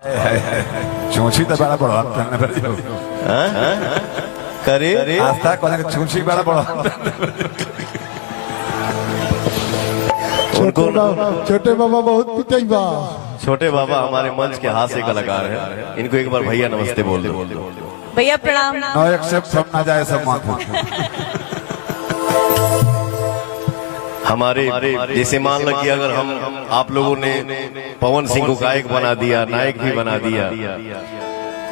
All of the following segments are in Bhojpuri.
चूंची तो बड़ा बड़ा करे आस्था को चूंची बड़ा बड़ा उनको छोटे बाबा बहुत पिटाई बा। छोटे बाबा हमारे मंच के हास्य कलाकार हैं। इनको एक बार भैया नमस्ते बोल दो। भैया प्रणाम। नो एक्सेप्ट फ्रॉम ना जाए सब मात हमारे जैसे मान लो कि अगर हम आप लोगों ने पवन सिंह को गायक बना दिया, नायक भी बना दिया,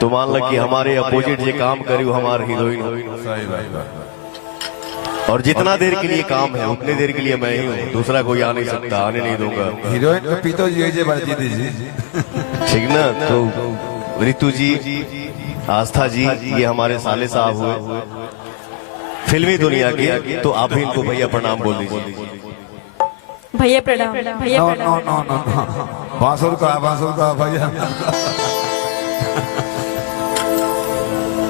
तो मान लो कि हमारे अपोजिट जो काम करी वो हमारे हीरोइन हो। सही बात। और जितना देर के लिए काम है उतने देर के लिए मैं ही हूँ, दूसरा कोई आ नहीं सकता, आने नहीं दूंगा। हीरोइन को पीतो जी जे बाजी दीजिए ठीक ना। तो ऋतु जी, आस्था जी, ये हमारे साले साहब हुए फिल्मी दुनिया के, तो आप भी इनको भैया प्रणाम बोल दीजिए। भैया प्रणाम। भैया नो प्रणाम। नो नो नो बांसुर का भैया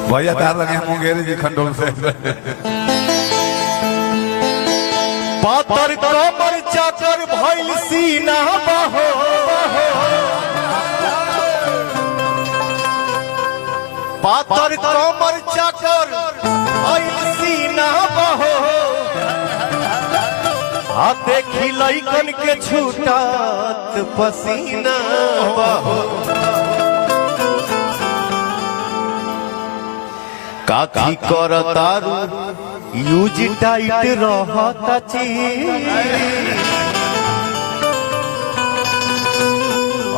भैया तार लगे मुंगेरी जी खंडोल से पातर कमर चाकर भइल सीना बहो, पातर कमर चाकर भइल सीना बहो, आ देखी लइकन के छूटत पसीना बहो। काकी करतारू यूज टाइट रहता ची,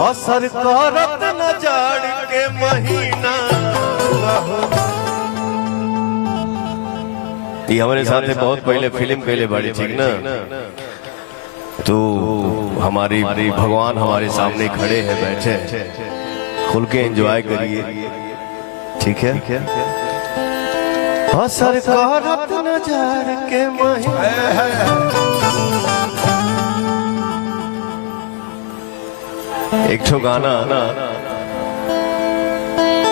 असर करत न जाड़ के महीना। ये हमारे साथ बहुत पहले फिल्म पहले बड़ी ठीक ना, तो हमारी भगवान हमारे सामने खड़े हैं, बैठे, खुल के एंजॉय करिए, ठीक है। असर करत नजर के महीना। एक ठो गाना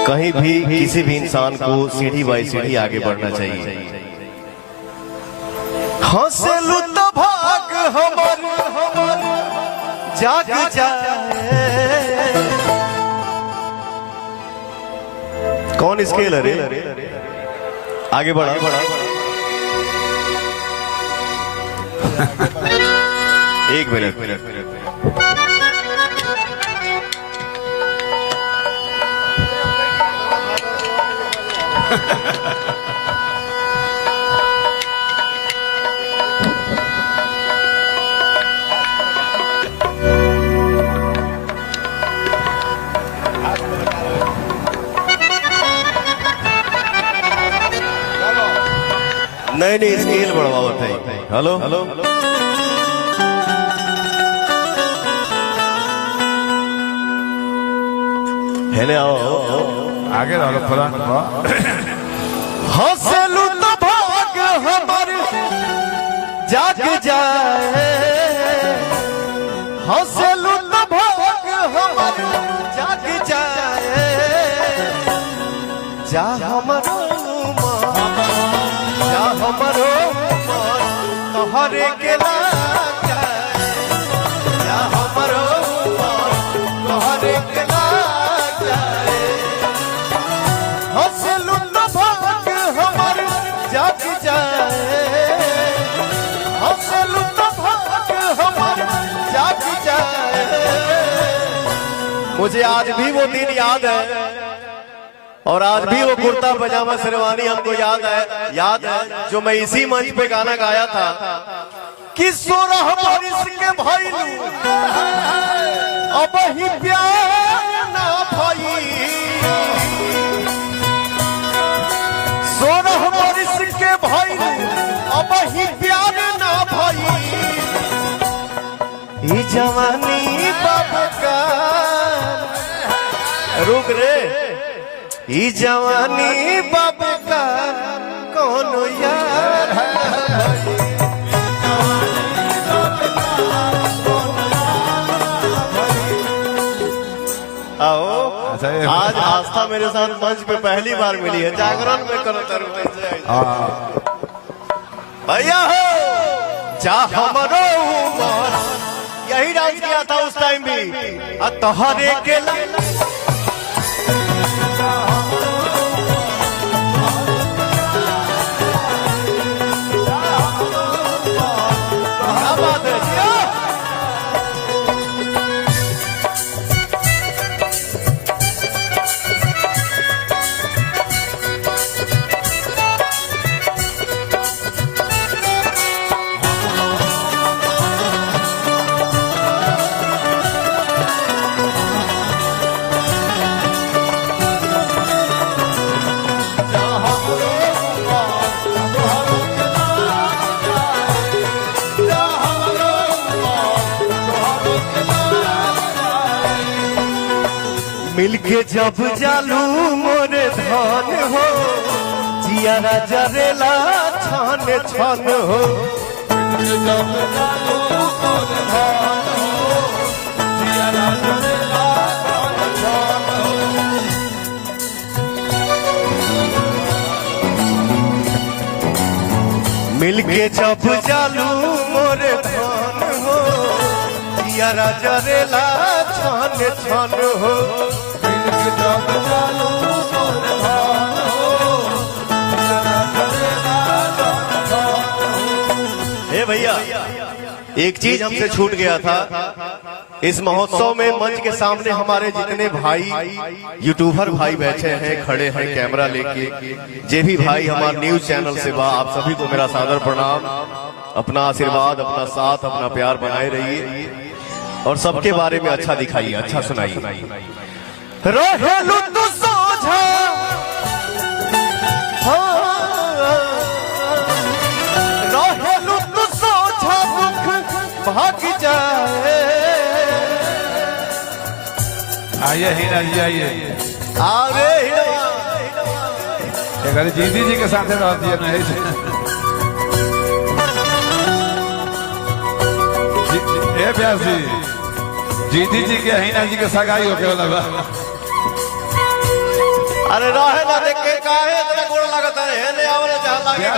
कहीं भी किसी भी इंसान को सीढ़ी बाई सीढ़ी आगे बढ़ना चाहिए। हंसलू तो भाग हमर जाग जाए। कौन स्केल है रे? आगे बढ़ा। एक मिनट। नहीं स्केल बढ़ावत है। हेलो हेले आओ आगे रहो फलान हंसलू तो भाग हमर जाग जाए। हंसलू तो भाग हमर जाग जाए। जा हमरो हमरो तोहरे के लाग जाए। जा हमरो तोहरे के लाग जाए। हंसलू तो भाग हमर जाग जाए। हंसलू तो भाग हमर जाग जाए। मुझे आज भी वो दिन याद है, और आज भी वो कुर्ता पजामा शेरवानी हमको याद है जो मैं इसी मंच पे गाना गाया था कि 16 बरिस के भइलू अब ही प्यार ना भई। 16 बरिस के भइलू अब ही प्यार ना भई। ई जवानी बाप का रुक रे, ई जवानी बाप का कोनो यार। आओ आज आस्था मेरे साथ मंच पे पहली बार मिली है, जागरण में करो भैया हो जा हमरो उमर। यही डांस किया था उस टाइम भी। तोहरे के मिलके जब जालू मोरे धान हो जियारा जरेला छान छान हो मिलके जब जालू मोरे धान हो जियारा जरेला छान छान हो हे भैया एक चीज हमसे छूट गया था इस महोत्सव में मंच के सामने हमारे जितने भाई यूट्यूबर भाई बैठे हैं खड़े हैं कैमरा लेके जे भी भाई हमारे न्यूज चैनल से बा आप सभी को मेरा सादर प्रणाम अपना आशीर्वाद अपना साथ अपना प्यार बनाए रहिए और सबके बारे में अच्छा दिखाइए अच्छा सुनाइए रहेलु तू सोझा रहेलु तू सोझा दुख भाग जाए आइए हीना जी आइए आवे एक जीती जी के साथ रह दिए नहीं ए प्यास जी जीती जी के हीना जी के सगाई होके लगा अरे रहे ना देख के काहे इतना गोड़ लगता है हेले आवरे जहां लागे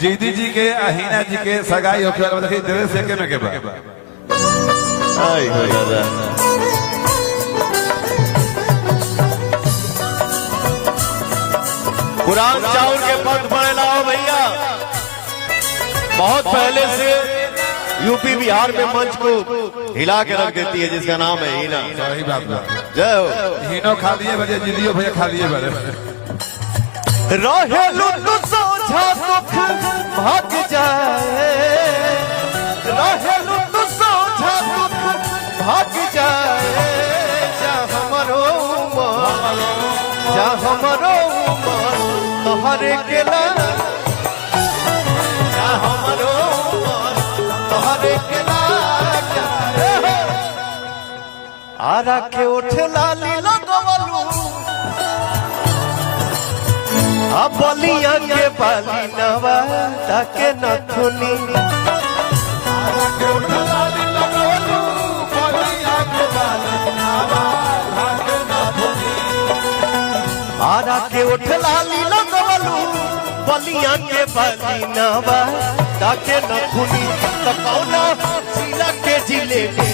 जीती जी के हीना जी के सगाई होके लगा देखिए ड्रेस सेके में के बा आई हो दादा पुरान चाउर के पद पड़े लाओ भैया बहुत पहले से यूपी बिहार में मंच को हिला के रख देती है जिसका नाम है हीना सही बात है जय हो हीनो खा लिए बजे जीदियो भैया खा लिए बड़े रहेलु तू सोझा दुख भाग जाए रहेलु तू सोझा दुख भाग जाए जा हमरो तोहरे के ला जा हमरो तोहरे के ला आरा के उठ लाली लगवलू अब बलिया के बाली नवा ताके नथुनी आरा के उठ लाली लगवलू बलिया के बाली नवा ताके नथुनी त कौना जिला के जिले में